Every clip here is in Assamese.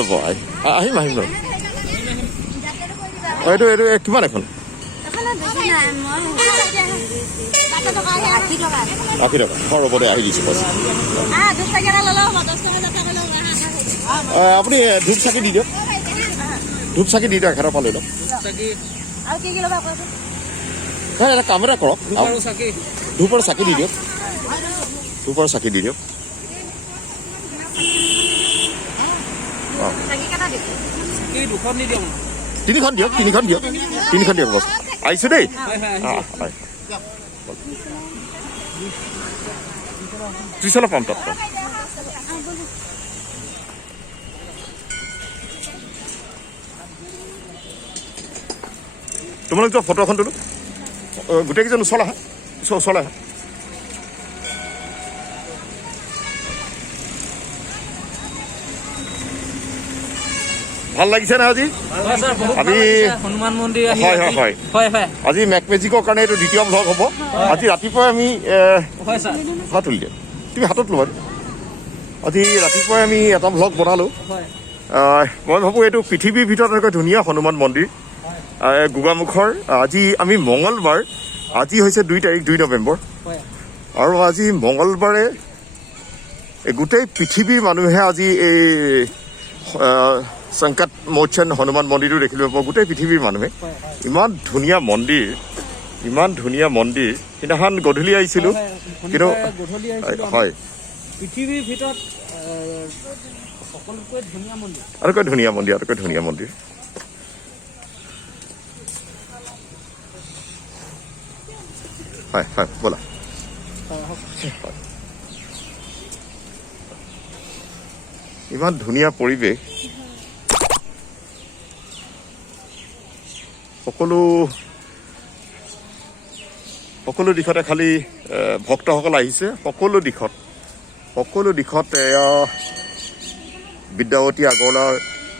ৰ'ব আহিম ৰ'ব এইটো কিমান এখন 80 টকা ৰ'ব দে আহি দিছোঁ পইচা আপুনি ধূপ চাকি দি দিয়ক এঘাৰ পালে দিয়ক এটা কাম এটা কৰক ধূপৰ চাকি দি দিয়ক তিনিখন দিয়ক বছ আহিছোঁ দেই ত্ৰিশলা পাম তাত তোমালোক যোৱা ফটো এখন তোলো গোটেইকেইজন ওচৰলৈ আহা ভাল লাগিছে না আজি আমি হনুমান মন্দিৰ হয় আজি মেকমেজিকৰ কাৰণে এইটো দ্বিতীয় ব্লগ হ'ব আজি ৰাতিপুৱাই আমি হাত তুলি দিয়া তুমি হাতত লোৱা আজি ৰাতিপুৱাই আমি এটা ব্লগ বনালোঁ মই ভাবোঁ এইটো পৃথিৱীৰ ভিতৰত এনেকৈ ধুনীয়া হনুমান মন্দিৰ গোগামুখৰ আজি আমি মঙলবাৰ আজি হৈছে 2 তাৰিখ 2 নৱেম্বৰ আৰু আজি মঙলবাৰে গোটেই পৃথিৱীৰ মানুহে আজি এই সংকট মোচন হনুমান মন্দিৰটো দেখিলোঁ গোটেই পৃথিৱীৰ মানুহে ইমান ধুনীয়া মন্দিৰ সেইদিনাখন গধূলি আহিছিলোঁ কিন্তু হয় পৃথিৱীৰ ভিতৰত আটাইতকৈ ধুনীয়া মন্দিৰ হয় ব'লা ইমান ধুনীয়া পৰিৱেশ সকলো দিশতে খালি ভক্তসকল আহিছে সকলো দিশত এয়া বিদ্যাৱতী আগৰৱালা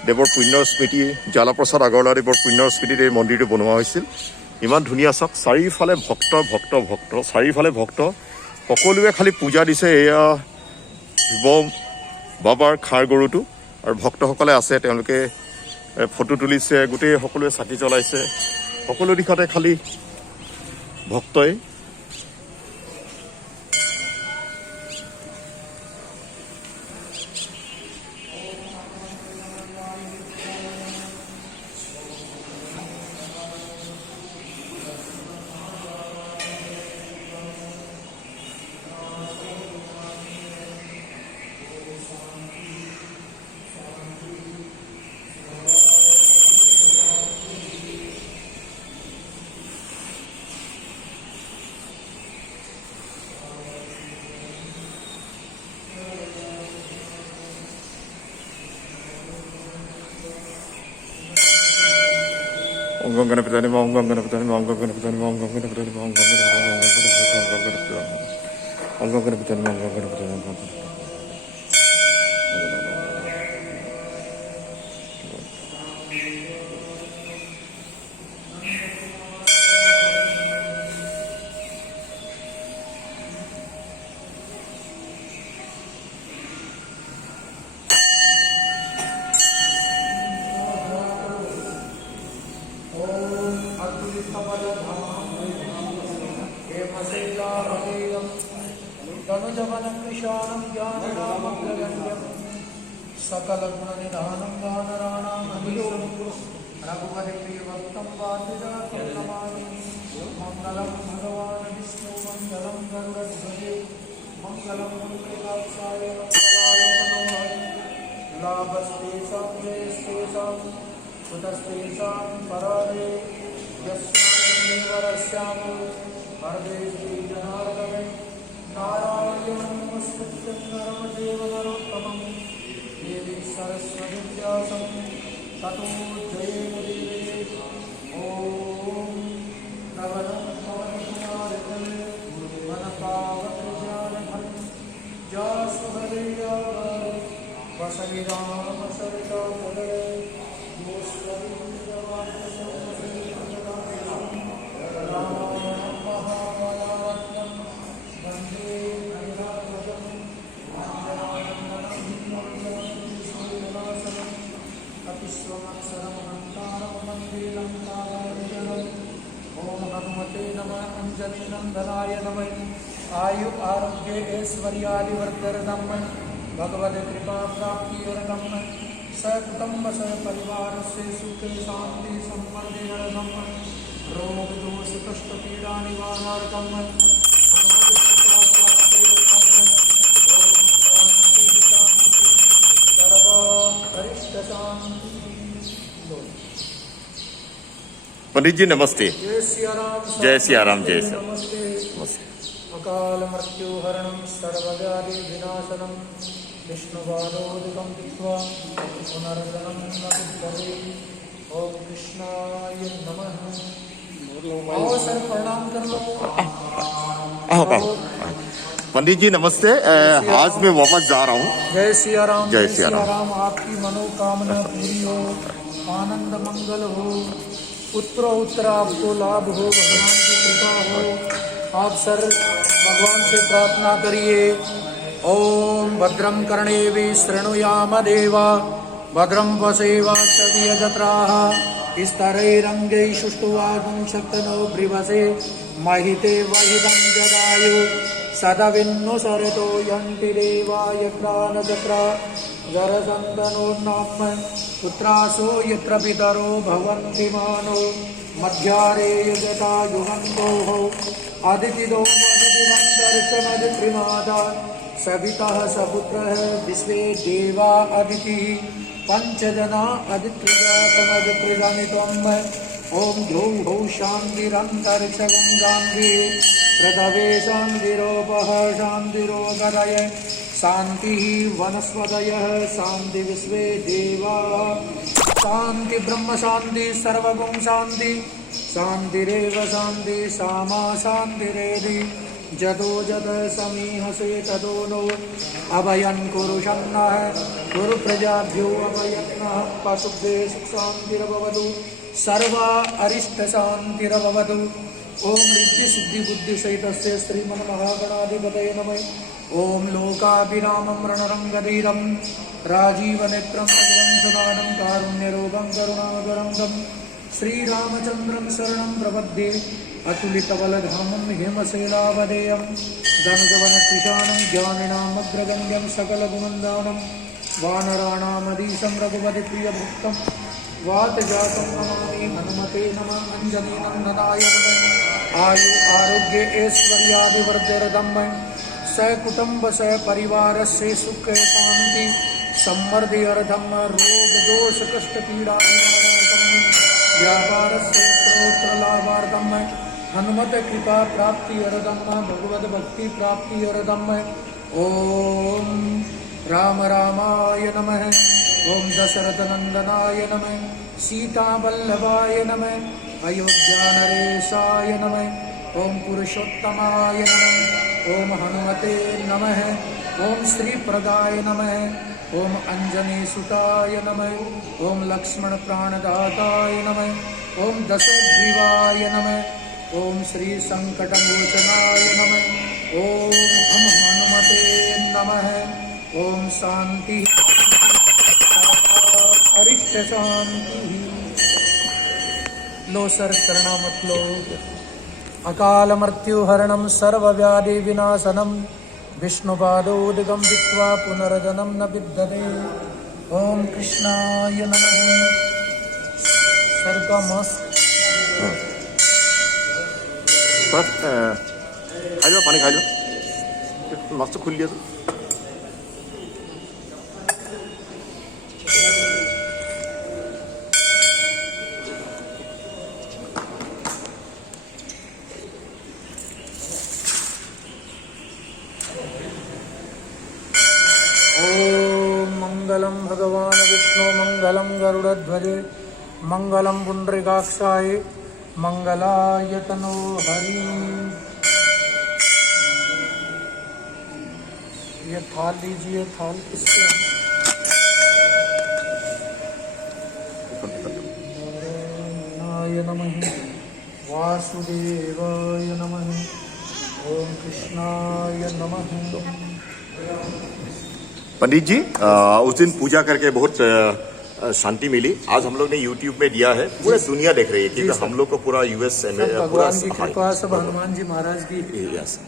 দেৱৰ পুণ্যৰ স্মৃতি জ্বালাপ্ৰসাদ আগৰৱালা দেৱৰ পুণ্যৰ স্মৃতিত এই মন্দিৰটো বনোৱা হৈছিল ইমান ধুনীয়া চাওক চাৰিওফালে ভক্ত চাৰিওফালে ভক্ত সকলোৱে খালি পূজা দিছে এয়া শিৱ বাবাৰ খাৰ গৰুটো আৰু ভক্তসকলে আছে তেওঁলোকে ফটো তুলিছে গোটেই সকলোৱে চাকি জ্বলাইছে সকলো দিশতে খালি ভক্তই Om Ganapati Namo, Om Ganapati Namo, Om Ganapati Namo, Om Ganapati Namo, Om Ganapati Namo, Om Ganapati Namo. सकल गुण निधानम गानराणाम अभिलोम रघुपति प्रियवक्तम वातिजातं नमामि मंगलम भगवान विष्णु मंगलम गरुड़ध्वजे मंगलम मुनिकाक्षाय मंगलाय तनोहरि लाभस्तेषां जयस्तेषां सुतस्तेषां परादे यस्यामेव रस्यामो हरदे श्रीजनार्दने नारायणं नमस्कृत्य नरं चैव नरोत्तमम् नित्यासं ततो जयेम देवे ॐ प्रवरं पवनकुमारकं वनपावकजानघं जासुहृदया वसविराम सविता पदरे नंदनाय नमः आयु आरोग्य ऐश्वर्यादिवर्धनम भगवद कृपा प्राप्ति अर्थम सकुटुंब परिवार से सुख शांति समृद्धि अर्थम रोग दोष कष्ट पीड़ा निवारणार्थम सर्व अरिष्ट शांति। पंडित जी नमस्ते। जय सिया राम। जय सिया राम। जय सिया नमस्ते। नमस्ते। अकाल मृत्यु हरणं सर्वव्याधि विनाशनं विष्णुपादोदकं कृत्वा पुनर्जन्म न विद्यते। ओम कृष्णाय नमः। आओ सर प्रणाम कर लो। पंडित जी नमस्ते। आज मैं वापस जा रहा हूँ। जय सिया राम। जय सिया राम। आपकी मनोकामना पूरी हो, आनंद मंगल हो, उत्तर आपको लाभ हो, भगवान की कृपा हो। आप सर भगवान से प्रार्थना करिए। ओम भद्रं कर्णेभिः शृणुयाम देवा भद्रं पश्येमाक्षभिर्यजत्राः स्तरैरङ्गैः सुष्ठुवागुं शक्तनो ब्रिवसे महिते वहिदं जदायु सदविन्नु सरतो यन्ति देवाय प्राणजत्रा जरसन्दनो नाम पुत्रासो यत्र पितरो भवन्ति मानो मध्यारे युगता युगन्तोः अदितिदो अदितिरन्तरिक्षमदित्रिमादा सवितः सपुत्रः विश्वे देवा अदितिः पंचजना अदित्रिजातमदित्रिजानित्वम् ओम ध्रुवौ शान्तिरन्तरिक्षगुञ्जान्ति पृथवे शान्तिरोपः शान्तिरोगदय शान्तिः वनस्पतयः शान्ति विश्वे देवाः शान्ति ब्रह्म शान्ति सर्वगुण शान्ति शान्तिरेव शान्ति सामा शान्तिरेधि जदो जद समीहसे तदो नो अभयं कुरु शन्नः कुरु प्रजाभ्यो अभयन्नः पशुभ्ये सुख शान्तिर्भवतु सर्वा अरिष्ट शान्तिर्भवतु। ओम रिद्धि सिद्धि बुद्धि सहितस्य श्रीमन्महागणाधिपतये नमः। ओम लोकाभिरामं रणरङ्गधीरं राजीवनेत्रं भगवंसनादं कारुण्यरूपं करुणाकरं श्रीरामचन्द्रं शरणं प्रपद्ये। अतुलितबलधामं हेमशैलावदेयं धनुजवनकृशानं ज्ञानिनामग्रगण्यं सकलगुणन्दानं वानराणामधीशं रघुपतिप्रियभक्तं वातजातं नमामि हनुमते नमः। अञ्जनेनन्दनाय नमः। आयु आरोग्य ऐश्वर्यादिवर्धनम् सकुटुम्ब सपरिवारस्य सुख शान्ति समृद्धि अर्थं रोग दोष कष्ट पीडा व्यापारस्य उत्तरोत्तर लाभार्थं हनुमत कृपा प्राप्ति अर्थं भगवद भक्ति प्राप्ति अर्थं ओम राम रामाय नमः। ओम दशरथनंदनाय नमः। सीतावल्लभाय नमः। अयोध्यानरेशाय नमः। ओम पुरुषोत्तमाय नमः। ओम हनुमते नमः। ओम श्रीप्रदाय नमः। ओम अंजनीसुताय नमः। ओम लक्ष्मण प्राणदाताय नमः। ओम दशग्रीवाय नमः। ओम श्री संकटमोचनाय नमः। ओम हम हनुमते नमः। ओम शांति अरिष्ट शांति। लो सर करना मत लो। अकाल मृत्यु हरणं सर्वव्याधि विनाशनं विष्णुपादोदकं विद्वा पुनर्जन्म न विद्यते। ओम कृष्णाय नमः। सर का मस्त खाई लो, पानी खाई लो। मस्त खुल लिया तो। मंगलम भगवान विष्णु मंगलम गरुड़ध्वजे मंगलम पुंडरीकाक्षाय मंगलाय तनो हरि। ये थाल लीजिए, थाल किसके? नारायणाय नमः वासुदेवाय नमः ओम कृष्णाय नमः। पंडित जी उस दिन पूजा करके बहुत शांति मिली। आज हम लोग ने YouTube में दिया है, पूरा दुनिया देख रही है क्योंकि हम लोग को पूरा US सब भगवान की कृपा, सब हनुमान जी महाराज की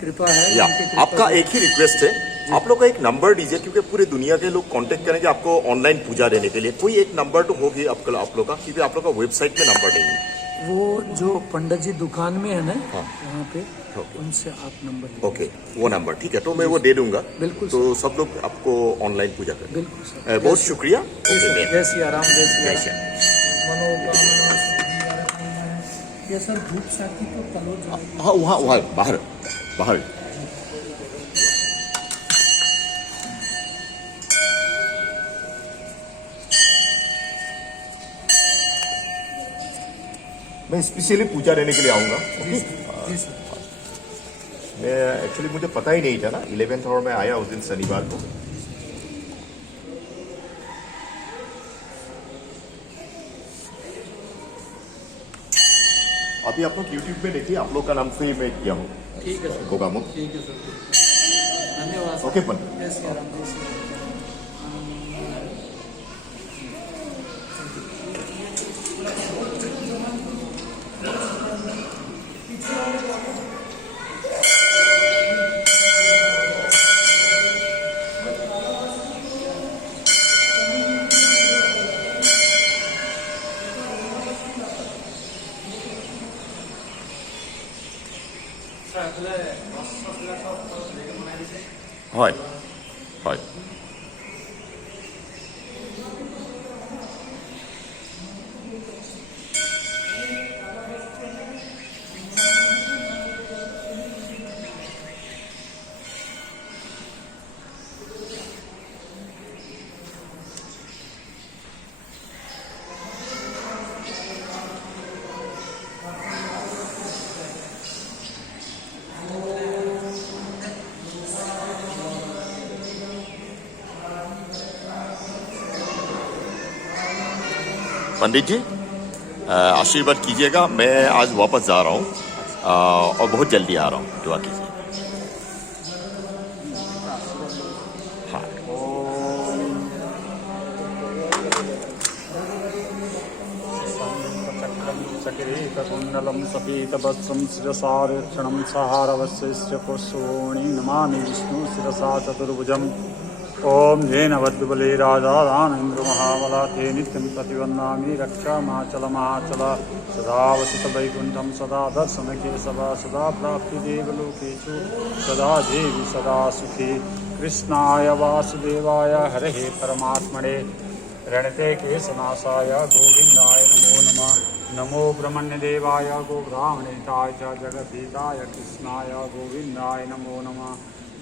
कृपा है। या आपका एक ही रिक्वेस्ट है, आप लोग का एक नंबर दीजिए क्योंकि पूरी दुनिया के लोग कांटेक्ट करेंगे आपको ऑनलाइन पूजा देने के लिए। कोई एक नंबर तो होगी आप लोग का, क्योंकि आप लोग का वेबसाइट में नंबर नहीं है। वो जो पंडित जी दुकान में है ना, वहाँ पे उनसे आप नंबर लीजिए। ओके, वो नंबर ठीक है, तो मैं वो दे दूंगा। बिल्कुल तो सब लोग आपको ऑनलाइन पूजा करें। बिल्कुल सर, बहुत शुक्रिया। जय सिया राम, जय सिया राम। मनोकामना ये सर धूप साथी तो तलो जाएगी। हाँ वहाँ वहाँ बाहर बाहर। मैं स्पेशली पूजा देने के लिए आऊँगा। जी सर। मैं एक्चुअली मुझे पता ही नहीं था ना, 11th आवर में आया उस दिन शनिवार को। अभी आप लोग YouTube में देखिए, आप लोग का नाम से ही मैं किया हूँ। ठीक है सर, गोगामो। ठीक है सर, धन्यवाद। ओके पन। जय सिया राम, जय सिया राम। হয় হয়। पंडित जी आशीर्वाद कीजिएगा, मैं आज वापस जा रहा हूँ और बहुत जल्दी आ रहा हूँ, दुआ कीजिए। हाँ चक्रीकुण्डलं सपीतवत्सं शिरसारेक्षणं सहारवस्य कुशोणी नमामि विष्णु शिरसा चतुर्भुजम्। ओम जैन वद्बले राजा दानेन्द्र महाबला ते नित्यं प्रतिवन्दामि रक्षा माचल महाचल सदा वसत वैकुंठम सदा दर्शन केशवा सदा प्राप्ति देवलोकेषु सदा देवी सदा सुखी। कृष्णाय वासुदेवाय हरे परमात्मने रणते केशनाशाय गोविंदाय नमो नमः। नमो ब्रह्मण्यदेवाय गोब्राह्मणेताय च जगद्धिताय कृष्णाय गोविंदाय नमो नमः।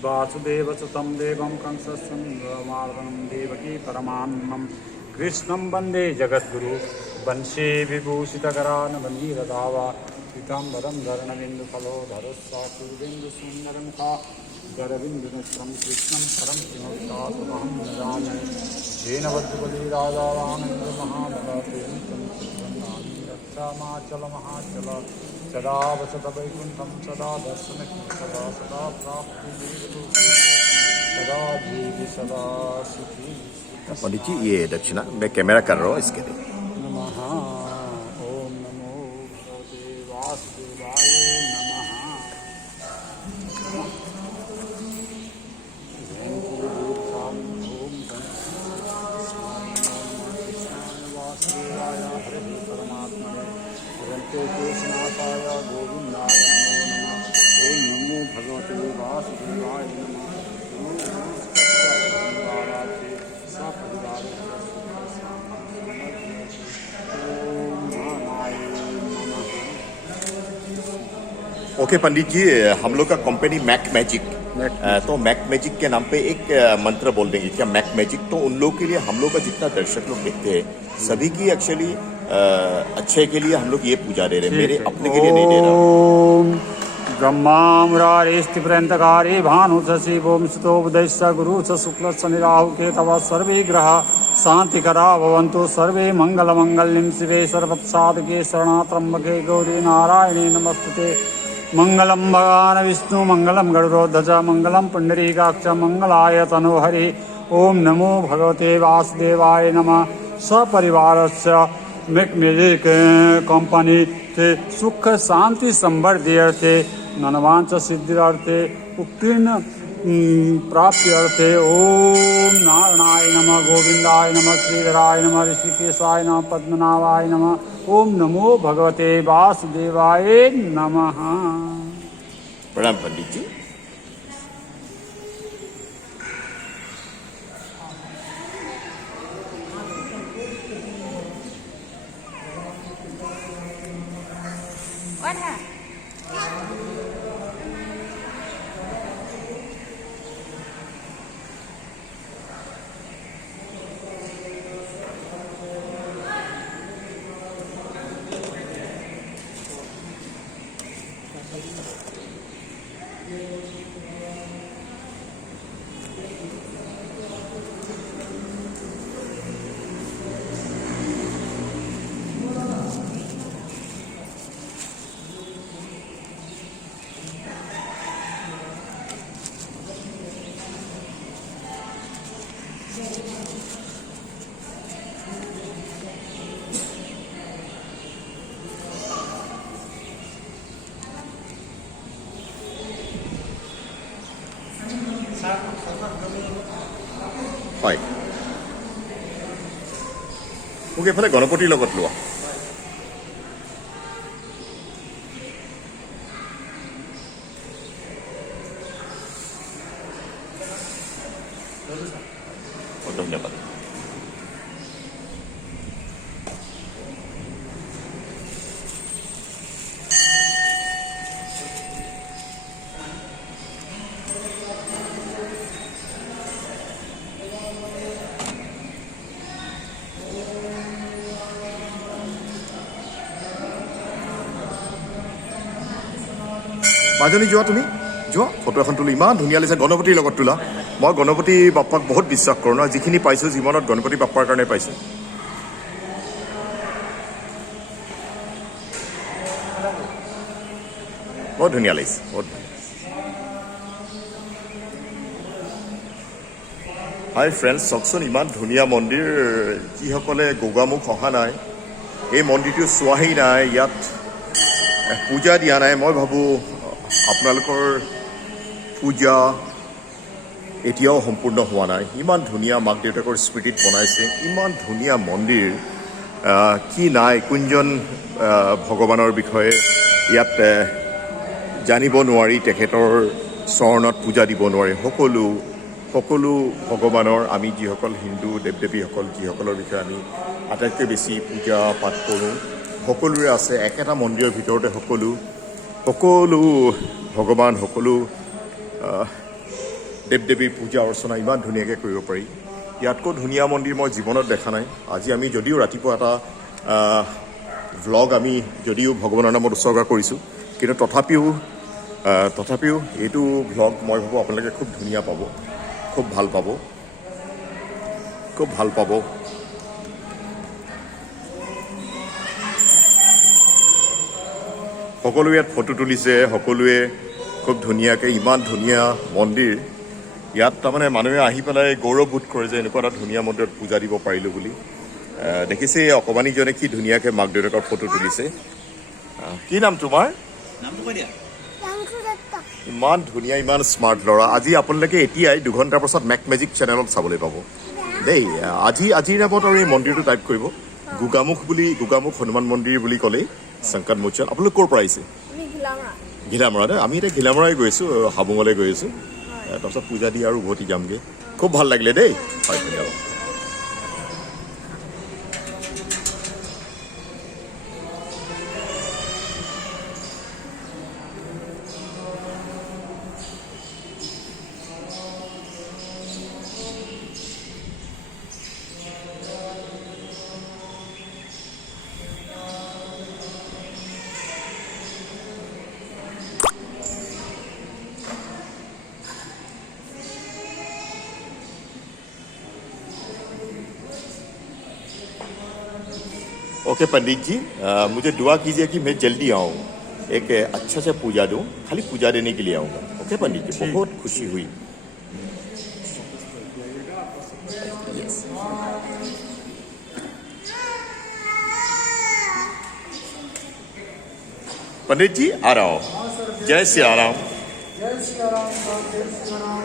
वासुदेवसुतं देवं कंसस्संगमार्दनं देवकी परमान्नं कृष्णं वन्दे जगद्गुरु। वंशे विभूषितकरानवनीरदावा पीताम्बरं धरणविन्दुफलोधरस्वापूर्वेन्दुसुन्दरं का गरविन्दुनेत्रं कृष्णं परं किमर्थात्महं न जाने। येन वद्बली राजावानन्दमहाबलातेनित्यं चित्रन्नानि रक्षामाचल महाचल सदा वसत वैकुंठम सदा दर्शन सदा सदा प्राप्ति सदा देवी सदा सुखी। पंडित जी ये दक्षिणा मैं कैमरा कर रहा हूँ इसके लिए। नमः। ओम नमो भगवते वासुदेवाय नमः। वासुदेवाय हरे परमात्मने कृष्णाय गोविंदाय नमो नमः। ओम नमो भगवते वासुदेवाय नमः। ओके पंडित जी, हम लोग का कंपनी मैक मैजिक तो मैक मैजिक के नाम पे एक मंत्र बोल देंगे क्या? मैक मैजिक तो उन लोगों के लिए, हम लोग का जितना दर्शक लोग देखते हैं सभी की एक्चुअली अच्छे के लिए हम लोग ये पूजा दे रहे हैं, मेरे अपने के लिए नहीं दे रहा हूँ। ओम ब्रह्मामुरारेस्तिप्रेन्तकारे भानुषसि वंशतोपदैश्च गुरुश्च शुक्लश्च निराहु केतवः सर्वे ग्रहा शान्तिकरा भवन्तु सर्वे मङ्गलमङ्गल्यं शिवे सर्वसाधके शरणात्र्यम्बके गौरी नारायणे नमस्तुते। मङ्गलं भगवान् विष्णु मङ्गलं गरुडध्वज मङ्गलं पुण्डरीकाक्ष मङ्गलाय तनोहरि। ओम नमो भगवते वासुदेवाय नमः। सपरिवारस्य मैक मैजिक कंपनी थे सुख शांति समृद्धि अर्थे ननवांच सिद्धिर्थे उत्तीर्ण प्राप्ति अर्थे। ओम नारायणाय नमः गोविंदाय नमः श्रीधराय नमः ऋषिकेशाय नमः पद्मनाभाय नमः। ओम नमो भगवते वासुदेवाय नमः। प्रणाम पंडित जी। হয় মোক এইফালে গণপতিৰ লগত লোৱা। ধন্যবাদ। মাজনী যোৱা, তুমি যোৱা, ফটো এখন তোলো, ইমান ধুনীয়া লাগিছে। গণপতিৰ লগত তোলা। মই গণপতি বাপ্পাক বহুত বিশ্বাস কৰোঁ ন, যিখিনি পাইছোঁ জীৱনত গণপতি বাপ্পাৰ কাৰণে পাইছোঁ। বহুত ধুনীয়া লাগিছে, বহুত ধুনীয়া। হাই ফ্ৰেণ্ডছ, চাওকচোন ইমান ধুনীয়া মন্দিৰ। যিসকলে গোগামুখ অহা নাই, এই মন্দিৰটো চোৱাহি নাই, ইয়াত পূজা দিয়া নাই, মই ভাবোঁ আপোনালোকৰ পূজা এতিয়াও সম্পূৰ্ণ হোৱা নাই। ইমান ধুনীয়া মাক দেউতাকৰ স্মৃতিত বনাইছে, ইমান ধুনীয়া মন্দিৰ। কি নাই, কোনজন ভগৱানৰ বিষয়ে ইয়াত জানিব নোৱাৰি, তেখেতৰ চৰণত পূজা দিব নোৱাৰি। সকলো ভগৱানৰ, আমি যিসকল হিন্দু দেৱ দেৱীসকল যিসকলৰ বিষয়ে আমি আটাইতকৈ বেছি পূজা পাঠ কৰোঁ, সকলোৰে আছে একেটা মন্দিৰৰ ভিতৰতে সকলো ভগৱান, সকলো দেৱ দেৱীৰ পূজা অৰ্চনা ইমান ধুনীয়াকৈ কৰিব পাৰি। ইয়াতকৈ ধুনীয়া মন্দিৰ মই জীৱনত দেখা নাই। আজি আমি যদিও ৰাতিপুৱা এটা ভ্লগ আমি যদিও ভগৱানৰ নামত উৎসৰ্গা কৰিছোঁ, কিন্তু তথাপিও এইটো ভ্লগ মই ভাবোঁ আপোনালোকে খুব ধুনীয়া পাব, খুব ভাল পাব। সকলোৱে ইয়াত ফটো তুলিছে, সকলোৱে খুব ধুনীয়াকৈ, ইমান ধুনীয়া মন্দিৰ। ইয়াত তাৰমানে মানুহে আহি পেলাই গৌৰৱবোধ কৰে যে এনেকুৱা এটা ধুনীয়া মন্দিৰত পূজা দিব পাৰিলোঁ বুলি। দেখিছে অকণমানিজনে কি ধুনীয়াকৈ মাক দেউতাকৰ ফটো তুলিছে। কি নাম তোমাৰ? ইমান ধুনীয়া, ইমান স্মাৰ্ট ল'ৰা। আজি আপোনালোকে এতিয়াই 2 ঘণ্টাৰ পাছত মেক মেজিক চেনেলত চাবলৈ পাব দেই। আজিৰ নামত আৰু এই মন্দিৰটো টাইপ কৰিব, গোগামুখ হনুমান মন্দিৰ বুলি ক'লেই সংকট মোচন। আপোনালোক ক'ৰ পৰা আহিছে? ঘিলামৰা ন? আমি এতিয়া ঘিলামৰাই গৈ আছোঁ, হাবুঙলৈ গৈ আছোঁ। তাৰপিছত পূজা দি আৰু উভতি যামগৈ। খুব ভাল লাগিলে দেই। হয়, ধন্যবাদ। ओके पंडित जी, मुझे दुआ कीजिए कि मैं जल्दी आऊँ, एक अच्छा से पूजा दूँ, खाली पूजा देने के लिए आऊँगा। ओके पंडित जी, बहुत खुशी हुई। पंडित जी आ रहा हूँ। जय सिया राम। जय श्री राम, जय श्री राम।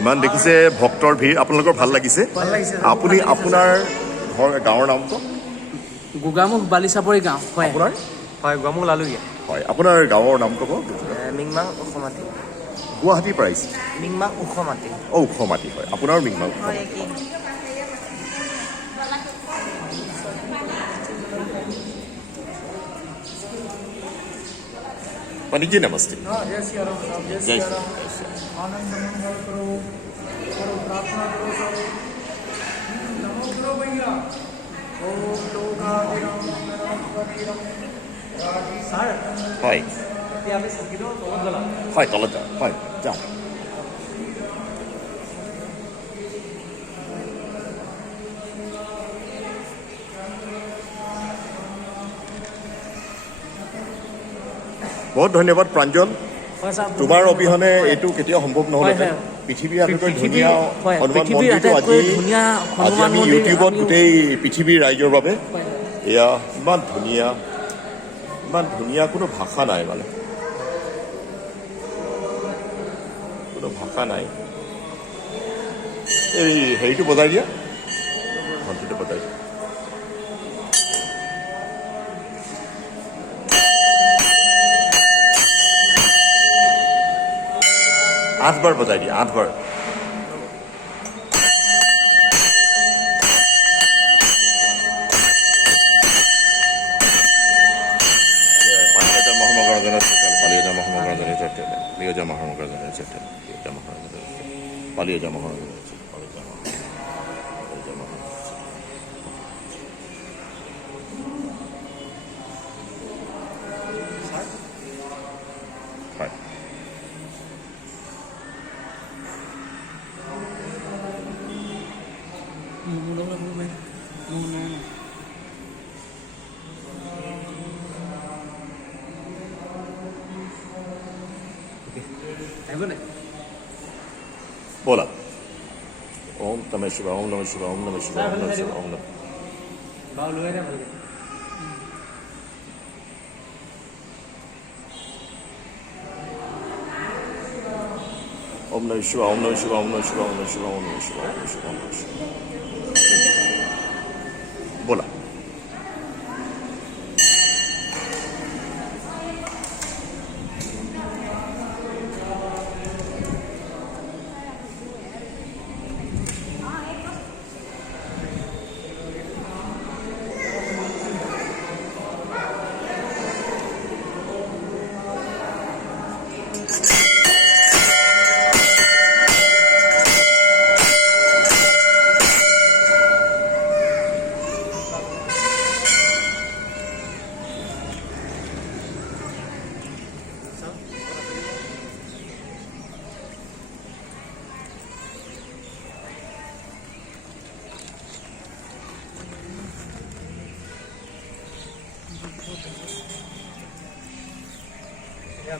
ইমান দেখিছে ভক্তৰ ভিৰ, আপোনালোকৰ ভাল লাগিছে? আপুনি আপোনাৰ ঘৰ গাঁৱৰ নামটো? গোগামুখ বালিচাপৰি গাঁও। হয় আপোনাৰ? হয়, গোগামুখ লালুগীয়া। হয়, আপোনাৰ গাঁৱৰ নামটো কওক। মিংমাং ওখমাটি। গুৱাহাটীৰ পৰা আহিছে? মিংমাং ওখমাটি। অঁ, ওখমাটি হয়, আপোনাৰো মিংমাং ওখমাটি। पंडित जी नमस्ते। जय श्री राम साहब, जय जय श्री राम। आनंद मंगल करो, करो प्रार्थना करो सब। नमो करो भैया। ओम लोकाभिराम नमस्कारिरम। হয় হয়, তলত যাওঁ। হয়, যাওঁ। বহুত ধন্যবাদ প্ৰাঞ্জল, হয় ছাৰ। তোমাৰ অবিহনে এইটো কেতিয়াও সম্ভৱ নহ'লহেঁতেন। পৃথিৱীৰ আটাইতকৈ ধুনীয়া হনুমান মন্দিৰটো আজি আমি ইউটিউবত গোটেই পৃথিৱীৰ ৰাইজৰ বাবে, এয়া ইমান ধুনীয়া, ইমান ধুনীয়া, কোনো ভাষা নাই, মানে কোনো ভাষা নাই। এই হেৰিটো বজাই দিয়া, ঘণ্টিটো বজাই দিয়া। আঠবাৰ বজাই দিয়া, আঠবাৰ। হয়, बोला। ओम नमः शिवाय, ओम नमः शिवाय, ओम नमः शिवाय, ओम नमः शिवाय, ओम नमः। ओम नमः शिवाय, ओम नमः शिवाय, ओम नमः शिवाय, ओम नमः शिवाय, ओम नमः शिवाय, ओम नमः शिवाय, ओम नमः शिवाय। बोला।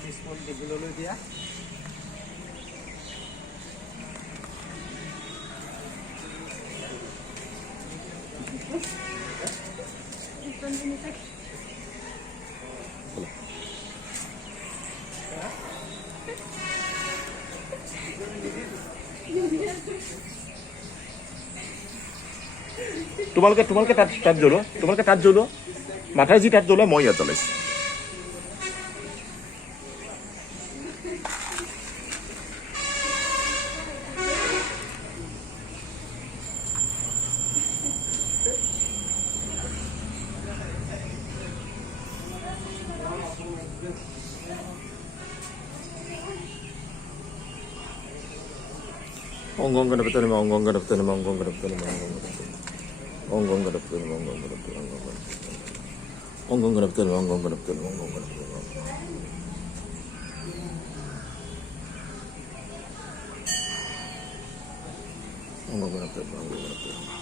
বিস্কুট টেবুললৈ দিয়া। তোমালোকে তাত জ্বলোৱা, তোমালোকে তাত জ্বলোৱা, মাথাই যি তাত জ্বলোৱা, মই ইয়াত জ্বলাইছোঁ। Om Ganganapathi Namaha, Om Ganganapathi Namaha, Om Ganganapathi Namaha, Om Ganganapathi Namaha, Om Ganganapathi Namaha, Om Ganganapathi Namaha, Om Ganganapathi Namaha, Om Ganganapathi Namaha, Om Ganganapathi Namaha, Om Ganganapathi Namaha, Om Gong Ganapati Namo, Om Gong Ganapati Namo.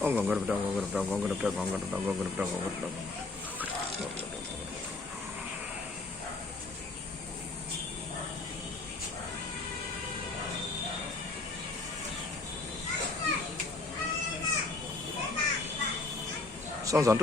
Om Gong Ganapati Namo, Om Gong Ganapati Namo, Om Gong Ganapati Namo, Om Gong Ganapati Namo, Om Gong Ganapati Namo, Om Gong Ganapati Namo. Sounds on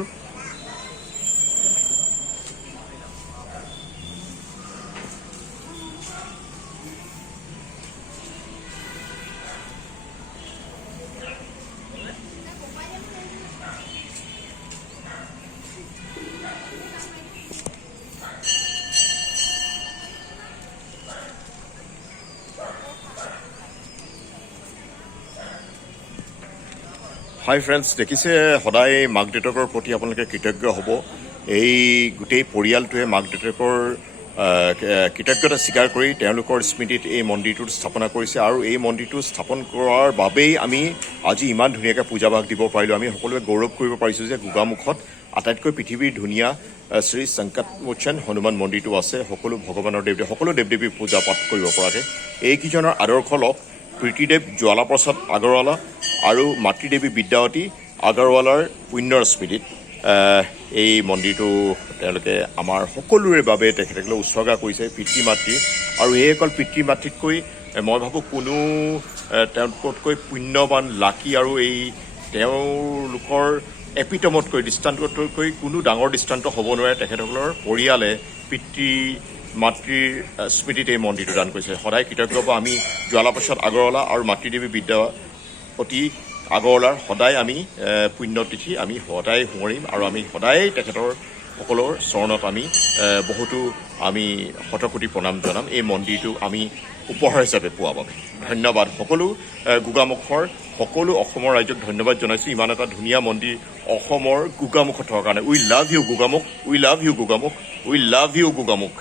high friends, দেখিছে সদায় মাক দেউতাকৰ প্ৰতি আপোনালোকে কৃতজ্ঞ হ'ব। এই গোটেই পৰিয়ালটোৱে মাক দেউতাকৰ কৃতজ্ঞতা স্বীকাৰ কৰি তেওঁলোকৰ স্মৃতিত এই মন্দিৰটো স্থাপনা কৰিছে আৰু এই মন্দিৰটো স্থাপন কৰাৰ বাবেই আমি আজি ইমান ধুনীয়াকৈ পূজা ভাগ দিব পাৰিলোঁ। আমি সকলোৱে গৌৰৱ কৰিব পাৰিছোঁ যে গোগামুখত আটাইতকৈ পৃথিৱীৰ ধুনীয়া শ্ৰী সংকটমোচন হনুমান মন্দিৰটো আছে। সকলো ভগৱানৰ দেৱদেৱ, সকলো দেৱ দেৱীৰ পূজা পাঠ কৰিব পৰাকৈ এইকেইজনৰ আদৰ্শ লওক প্ৰীতিদেৱ জ্বালাপ্ৰসাদ আগৰৱালা আৰু মাতৃদেৱী বিদ্যাৱতী আগৰৱালাৰ পুণ্যৰ স্মৃতিত এই মন্দিৰটো তেওঁলোকে আমাৰ সকলোৰে বাবে তেখেতসকলে উৎসৰ্গা কৰিছে পিতৃ মাতৃ। আৰু এই অকল পিতৃ মাতৃতকৈ মই ভাবোঁ কোনো তেওঁলোকতকৈ পুণ্যৱান লাকি আৰু এই তেওঁলোকৰ এপিটমতকৈ দৃষ্টান্ততকৈ কোনো ডাঙৰ দৃষ্টান্ত হ'ব নোৱাৰে। তেখেতসকলৰ পৰিয়ালে পিতৃ মাতৃৰ স্মৃতিত এই মন্দিৰটো দান কৰিছে। সদায় কৃতজ্ঞ বা আমি জ্বালাপ্ৰসাদ আগৰৱালা আৰু মাতৃদেৱী বিদ্যাৱতী আগৰৱালাৰ সদায় আমি পুণ্যতিথি আমি সদায় সোঁৱৰিম আৰু আমি সদায় তেখেতৰ সকলৰ চৰণত আমি বহুতো আমি শতকোটি প্ৰণাম জনাম এই মন্দিৰটো আমি উপহাৰ হিচাপে পোৱা বাবে। ধন্যবাদ সকলো গোগামুখৰ সকলো অসমৰ ৰাইজক ধন্যবাদ জনাইছোঁ ইমান এটা ধুনীয়া মন্দিৰ অসমৰ গোগামুখত থকাৰ কাৰণে। We love you Gogamukh, we love you Gogamukh, we love you Gogamukh.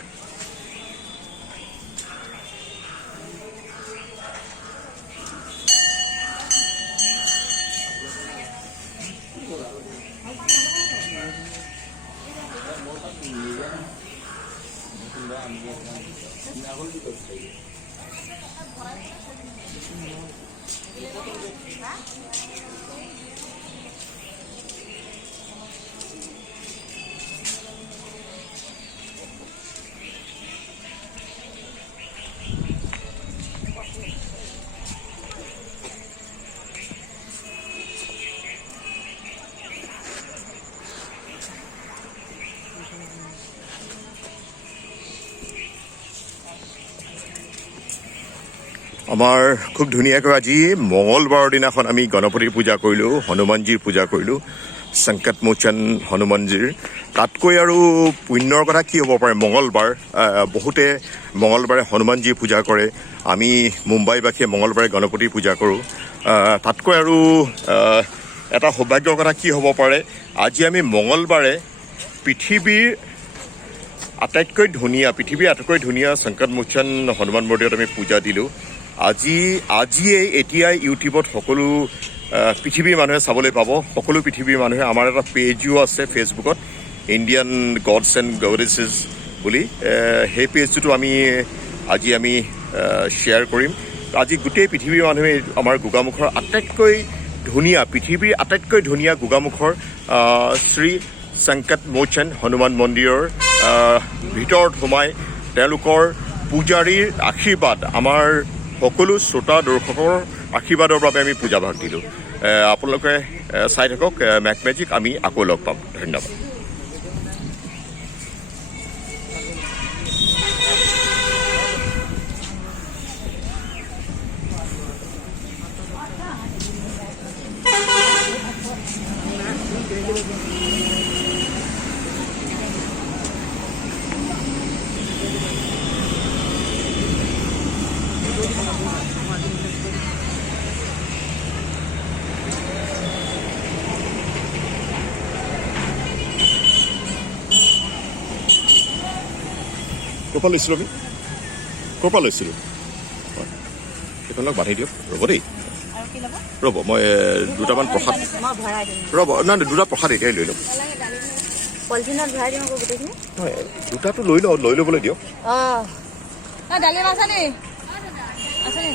আমাৰ খুব ধুনীয়াকৈ আজি মঙলবাৰৰ দিনাখন আমি গণপতিৰ পূজা কৰিলোঁ, হনুমানজীৰ পূজা কৰিলোঁ, সংকটমোচন হনুমানজীৰ। তাতকৈ আৰু পুণ্যৰ কথা কি হ'ব পাৰে। মঙলবাৰ বহুতে মঙলবাৰে হনুমানজীৰ পূজা কৰে, আমি মুম্বাইবাসীয়ে মঙলবাৰে গণপতিৰ পূজা কৰোঁ। তাতকৈ আৰু এটা সৌভাগ্যৰ কথা কি হ'ব পাৰে। আজি আমি মঙলবাৰে পৃথিৱীৰ আটাইতকৈ ধুনীয়া পৃথিৱীৰ আটাইতকৈ ধুনীয়া সংকটমোচন হনুমান মন্দিৰত আমি পূজা দিলোঁ। আজিয়েই এতিয়াই ইউটিউবত সকলো পৃথিৱীৰ মানুহে চাবলৈ পাব। সকলো পৃথিৱীৰ মানুহে আমাৰ এটা পেজো আছে ফেচবুকত, ইণ্ডিয়ান গডছ এণ্ড গডেছেছ বুলি। সেই পেজটোতো আজি আমি শ্বেয়াৰ কৰিম। আজি গোটেই পৃথিৱীৰ মানুহে আমাৰ গোগামুখৰ পৃথিৱীৰ আটাইতকৈ ধুনীয়া গোগামুখৰ শ্ৰী সংকটমোচন হনুমান মন্দিৰৰ ভিতৰত সোমাই তেওঁলোকৰ পূজাৰীৰ আশীৰ্বাদ, আমাৰ সকলো শ্ৰোতা দৰ্শকৰ আশীৰ্বাদৰ বাবে আমি পূজা ভাগ দিলোঁ। আপোনালোকে চাই থাকক মেক মেজিক। আমি আকৌ লগ পাম। ধন্যবাদ। ক'ৰ পৰা লৈছিলোঁ আমি? ক'ৰ পৰা লৈছিলোঁ? সেইখনক বান্ধি দিয়ক। ৰ'ব দেই, ৰ'ব মই দুটামান প্ৰসাদ ৰ'ব নাই দুটা প্ৰসাদ এতিয়াই লৈ ল'ম। পলিথিনত ভৰাই দিম আকৌ গোটেইখিনি। নহয়, দুটাটো লৈ ল'বলৈ দিয়ক। দালি মাছ আনি আছে নি?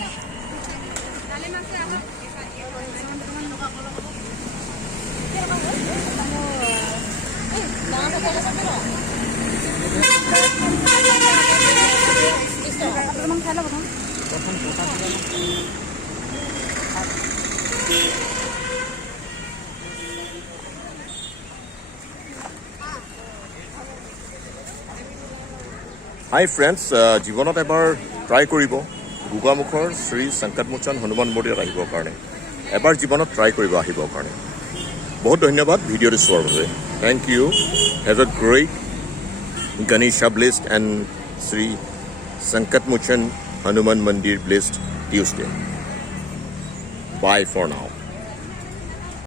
হাই ফ্ৰেণ্ডছ, জীৱনত এবাৰ ট্ৰাই কৰিব গোগামুখৰ শ্ৰী সংকটমোচন হনুমান মন্দিৰত আহিবৰ কাৰণে। এবাৰ জীৱনত ট্ৰাই কৰিব আহিবৰ কাৰণে। বহুত ধন্যবাদ ভিডিঅ'টো চোৱাৰ বাবে। Thank you. Have a great Ganesha blessed and Sri Sankat Mochan Hanuman Mandir blessed Tuesday. Bye for now.